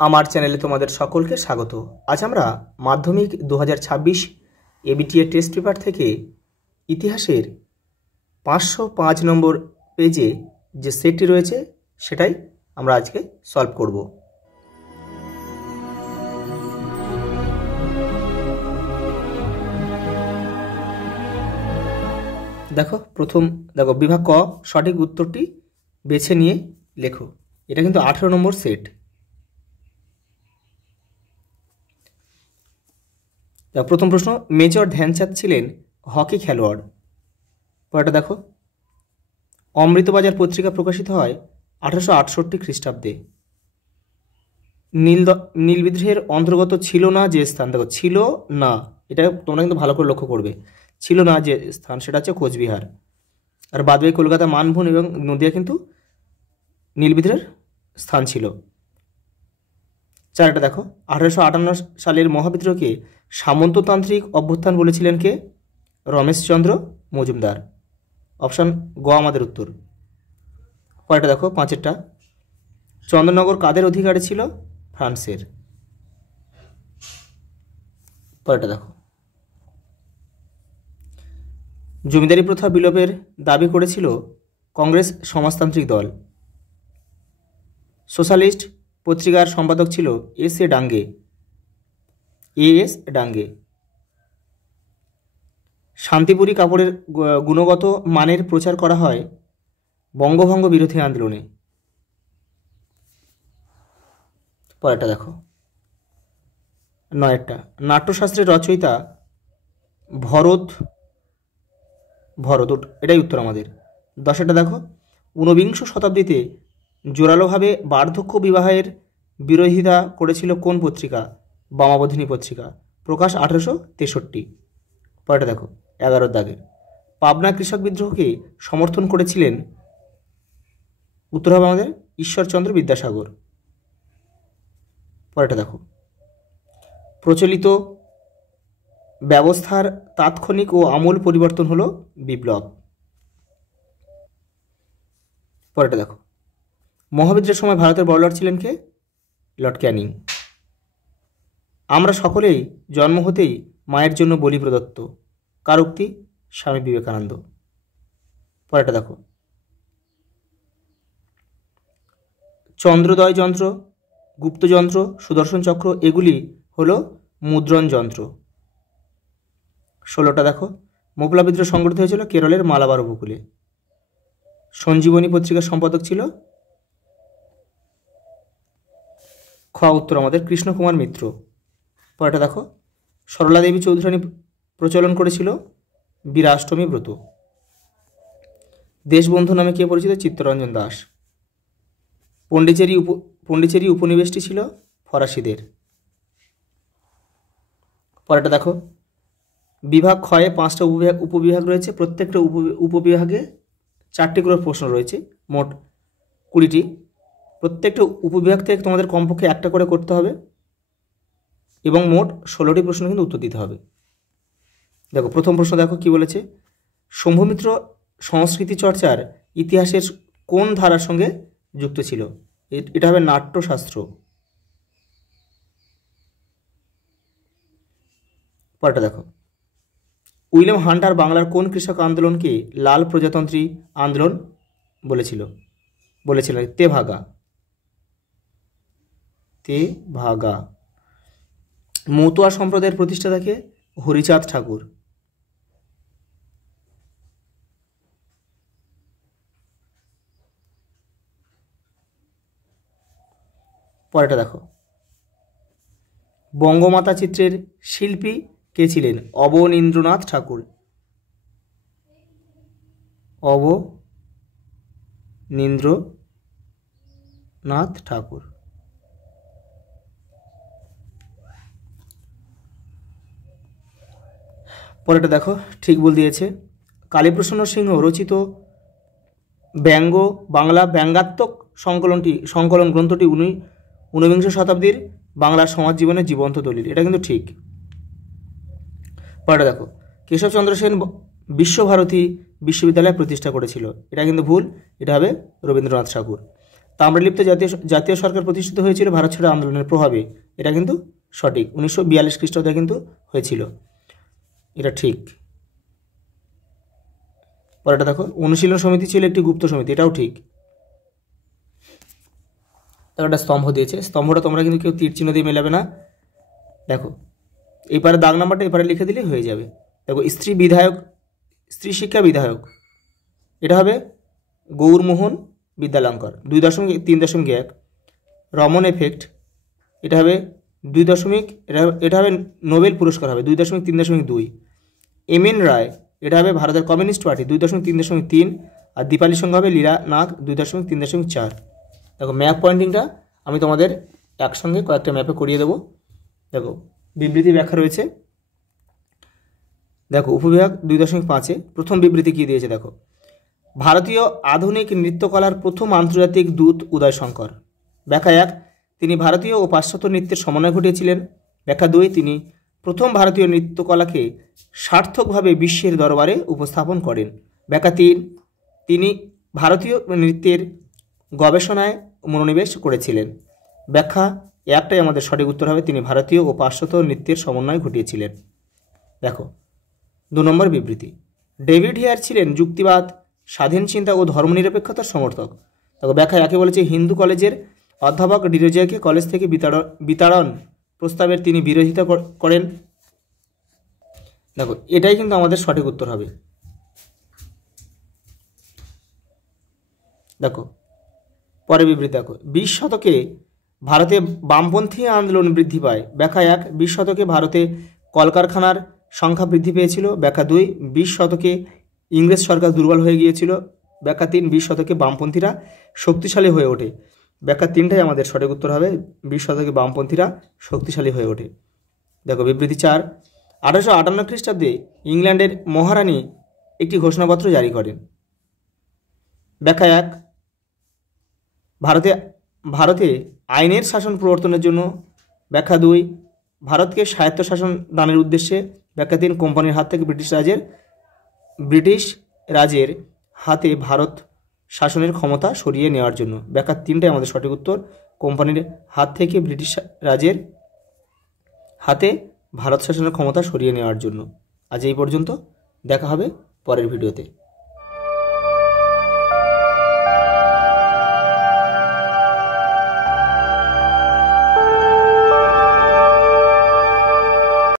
আমার চ্যানেলে তোমাদের সকলকে স্বাগত। আজ আমরা মাধ্যমিক 2026 এবিটিএ টেস্ট পেপার থেকে ইতিহাসের 505 নম্বর পেজে যে সেটটি রয়েছে সেটাই আমরা আজকে সলভ করব। দেখো বিভাগ ক সঠিক উত্তরটি বেছে নিয়ে লেখো। এটা কিন্তু 18 নম্বর সেট। প্রথম প্রশ্ন, মেজর ধ্যানচাঁদ ছিলেন হকি খেলোয়াড়। পরেরটা দেখো, অমৃতবাজার পত্রিকা প্রকাশিত হয় 1868 খ্রিস্টাব্দে। নীল বিদ্রোহের অন্তর্গত ছিল না যে স্থান, দেখো ছিল না, এটা তোমরা কিন্তু ভালো করে লক্ষ্য করবে, ছিল না যে স্থান সেটা হচ্ছে কোচবিহার, আর বাদবাকি কলকাতা, মানভূম এবং নদিয়া কিন্তু নীল বিদ্রোহের স্থান ছিল। চারটা দেখো, 1858 সালের মহাবিদ্রোহকে সামন্ততান্ত্রিক অভ্যুত্থান বলেছিলেন কে? রমেশচন্দ্র মজুমদার। অপশান গ আমাদের উত্তর। পরেরটা দেখো, পাঁচেরটা, চন্দননগর কাদের অধিকারে ছিল? ফ্রান্সের। পরেরটা দেখো, জমিদারি প্রথা বিলোপের দাবি করেছিল কংগ্রেস সমাজতান্ত্রিক দল। সোশ্যালিস্ট পত্রিকার সম্পাদক ছিল এস এ ডাঙ্গে। শান্তিপুরী কাপড়ের গুণগত মানের প্রচার করা হয় বঙ্গভঙ্গ বিরোধী আন্দোলনে। পরেরটা দেখো, নয়েরটা, নাট্যশাস্ত্রের রচয়িতা ভরত, এটাই উত্তর আমাদের। দশেরটা দেখো, ঊনবিংশ শতাব্দীতে জোরালোভাবে বার্ধক্য বিবাহের বিরোধিতা করেছিল কোন পত্রিকা? বামাবোধিনী পত্রিকা, প্রকাশ 1863। পরেরটা দেখো, 11 দাগে, পাবনা কৃষক বিদ্রোহকে সমর্থন করেছিলেন, উত্তর হবে আমাদের ঈশ্বরচন্দ্র বিদ্যাসাগর। পরেরটা দেখো, প্রচলিত ব্যবস্থার তাৎক্ষণিক ও আমূল পরিবর্তন হলো বিপ্লব। পরেরটা দেখো, মহাবিদ্রোহের সময় ভারতের বড়লাট ছিলেন কে? লর্ড ক্যানিং। আমরা সকলেই জন্ম হতেই মায়ের জন্য বলি প্রদত্ত, কার উক্তি? স্বামী বিবেকানন্দ। পরেরটা দেখো, চন্দ্রোদয় যন্ত্র, গুপ্তযন্ত্র, সুদর্শন চক্র এগুলি হলো মুদ্রণ যন্ত্র। 16টা দেখো, মোপলা বিদ্রোহ সংগঠিত হয়েছিল কেরলের মালাবার উপকূলে। সঞ্জীবনী পত্রিকার সম্পাদক ছিল খ উত্তর আমাদের কৃষ্ণকুমার মিত্র। পরেরটা দেখো, সরলা দেবী চৌধুরানী প্রচলন করেছিল বীরাষ্টমী ব্রত। দেশবন্ধু নামে কে পরিচিত? চিত্তরঞ্জন দাস। পণ্ডিচেরি উপনিবেশটি ছিল ফরাসিদের। পরেরটা দেখো, বিভাগ ক্ষয়ে 5টা উপবিভাগ রয়েছে, প্রত্যেকটা উপবিভাগে 4টি করে প্রশ্ন রয়েছে, মোট 20টি। প্রত্যেকটা উপবিভাগ থেকে তোমাদের কমপক্ষে একটা করে করতে হবে এবং মোট 16টি প্রশ্ন কিন্তু উত্তর দিতে হবে। দেখো প্রথম প্রশ্ন দেখো কি বলেছে, শম্ভুমিত্র সংস্কৃতি চর্চার ইতিহাসের কোন ধারার সঙ্গে যুক্ত ছিল? এটা হবে নাট্যশাস্ত্র। পরেরটা দেখো, উইলিয়াম হান্টার বাংলার কোন কৃষক আন্দোলনকে লাল প্রজাতন্ত্রী আন্দোলন বলেছিলেন? তেভাগা। মতুয়া সম্প্রদায়ের প্রতিষ্ঠাতাকে? হরিচাঁদ ঠাকুর। পরেরটা দেখো, বঙ্গমাতা চিত্রের শিল্পী কে ছিলেন? অবনীন্দ্রনাথ ঠাকুর। অবনীন্দ্রনাথ ঠাকুর। পরেরটা দেখো, ঠিক বল দিয়েছে। কালীপ্রসন্ন সিংহ রচিত বাংলা ব্যঙ্গাত্মক সংকলন গ্রন্থটি 19বিংশ শতাব্দীর বাংলার সমাজ জীবনের জীবন্ত দলিল। এটা কিন্তু ঠিক। পরেরটা দেখো, কেশবচন্দ্র সেন বিশ্বভারতী বিশ্ববিদ্যালয় প্রতিষ্ঠা করেছিল। এটা কিন্তু ভুল, এটা হবে রবীন্দ্রনাথ ঠাকুর। তাম্রলিপ্ত জাতীয় সরকার প্রতিষ্ঠিত হয়েছিল ভারত ছাড়ো আন্দোলনের প্রভাবে। এটা কিন্তু সঠিক, 1942 খ্রিস্টাব্দে কিন্তু হয়েছিল, এটা ঠিক। পরেটা দেখো, অনুশীলন সমিতি ছিল একটি গুপ্ত সমিতি, এটাও ঠিক। একটা স্তম্ভ দিয়েছে, স্তম্ভটা তোমরা কিন্তু কেউ তীর চিহ্ন দিয়ে মেলাবে না। দেখো এই পারে দাগ নাম্বারটা এপারে লিখে দিলে হয়ে যাবে। দেখো স্ত্রী শিক্ষা বিধায়ক, এটা হবে গৌরমোহন বিদ্যালঙ্কর, 2.3.1। রমন এফেক্ট, এটা হবে 2. এটা হবে নোবেল পুরস্কার হবে 2.3.2। এমএন রায়, এটা হবে ভারতের কমিউনিস্ট পার্টি 2.3.3। আর দীপালি সংঘ হবে লীলা নাগ 2.3.4। দেখো ম্যাপ পয়েন্টিংটা আমি তোমাদের একসঙ্গে কয়েকটা ম্যাপে করিয়ে দেবো। দেখো বিবৃতি ব্যাখ্যা রয়েছে। দেখো উপবিভাগ 2.5-এ প্রথম বিবৃতি কী দিয়েছে দেখো, ভারতীয় আধুনিক নৃত্যকলার প্রথম আন্তর্জাতিক দূত উদয় শঙ্কর। ব্যাখ্যা 1, তিনি ভারতীয় ও পাশ্চাত্য নৃত্যের সমন্বয় ঘটিয়েছিলেন। ব্যাখ্যা 2, তিনি প্রথম ভারতীয় নৃত্যকলাকে সার্থকভাবে বিশ্বের দরবারে উপস্থাপন করেন। ব্যাখ্যা 3, তিনি ভারতীয় নৃত্যের গবেষণায় মনোনিবেশ করেছিলেন। ব্যাখ্যা 1টাই আমাদের সঠিক উত্তর হবে, তিনি ভারতীয় ও পাশ্চাত্য নৃত্যের সমন্বয় ঘটিয়েছিলেন। দেখো 2 নম্বর বিবৃতি, ডেভিড হিয়ার ছিলেন যুক্তিবাদ, স্বাধীন চিন্তা ও ধর্মনিরপেক্ষতার সমর্থক। দেখো ব্যাখ্যা 1-এ বলেছে হিন্দু কলেজের অধ্যাপক ডিরোজিয়াকে কলেজ থেকে বিতাড়ন প্রস্তাবের তিনি বিরোধিতা করেন। দেখো এটাই কিন্তু আমাদের সঠিক উত্তর হবে। দেখো পরে বিবৃতি দেখো, 20 শতকে ভারতে বামপন্থী আন্দোলন বৃদ্ধি পায়। ব্যাখ্যা 1, 20 শতকে ভারতে কলকারখানার সংখ্যা বৃদ্ধি পেয়েছিল। ব্যাখ্যা 2, 20 শতকে ইংরেজ সরকার দুর্বল হয়ে গিয়েছিল। ব্যাখ্যা 3, 20 শতকে বামপন্থীরা শক্তিশালী হয়ে ওঠে। ব্যাখ্যা 3টাই আমাদের সঠিক উত্তর হবে, 20 শতকে বামপন্থীরা শক্তিশালী হয়ে ওঠে। দেখো বিবৃতি 4, 1858 খ্রিস্টাব্দে ইংল্যান্ডের মহারানী একটি ঘোষণাপত্র জারি করেন। ব্যাখ্যা 1, ভারতে আইনের শাসন প্রবর্তনের জন্য। ব্যাখ্যা 2, ভারতকে স্বায়ত্তশাসন দানের উদ্দেশ্যে। ব্যাখ্যা 3, কোম্পানির হাত থেকে ব্রিটিশ রাজের হাতে ভারত শাসনের ক্ষমতা সরিয়ে নেওয়ার জন্য। ব্যাখ্যা 3টাই আমাদের সঠিক উত্তর, কোম্পানির হাত থেকে ব্রিটিশ রাজের হাতে ভারত শাসনের ক্ষমতা সরিয়ে নেওয়ার জন্য। আজ এই পর্যন্ত, দেখা হবে পরের ভিডিওতে।